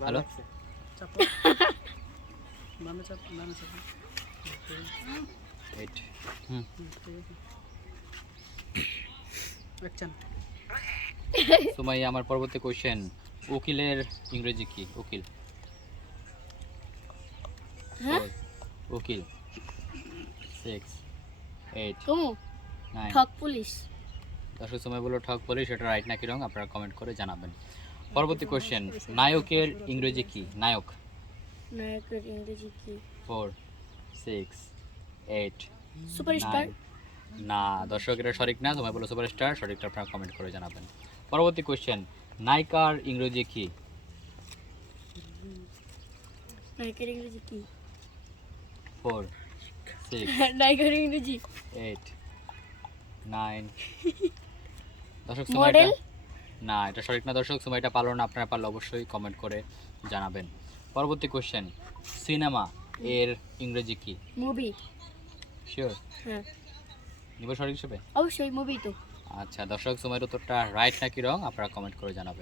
Hello eight হুম। সুমাই আমার পরবর্তী কোশ্চেন উকিলের ইংরেজি কি? উকিল। হ্যাঁ? উকিল। সিক্স এইট ঠক পুলিশ। দর্শক সময় বলো ঠক বলি সেটা রাইট নাকি রং আপনারা কমেন্ট করে জানাবেন। পরবর্তী কোশ্চেন নায়কের ইংরেজি কি? নায়ক। নায়কের ইংরেজি কি? ফোর সিক্স এইট সুপারস্টার না দর্শক এটা সঠিক না সময় বলো সুপারস্টার সঠিকটা আপনারা কমেন্ট করে জানাবেন। পরবর্তী কোশ্চেন নায়িকার ইংরেজি কি? নায়কের ইংরেজি কি? ফোর সিক্স নায়কের ইংরেজি। এইট নাইন দর্শক? সময়টা না এটা সঠিক না দর্শক সময়টা পালো না আপনারা পারলে অবশ্যই কমেন্ট করে জানাবেন। পরবর্তী কোশ্চেন সিনেমা এর ইংরেজি কি? মুভি শিওর হ্যাঁ। নিব সঠিক হিসেবে? অবশ্যই মুভি তো। আচ্ছা দর্শক সময়ের উত্তরটা রাইট নাকি রং আপনারা কমেন্ট করে জানাবেন।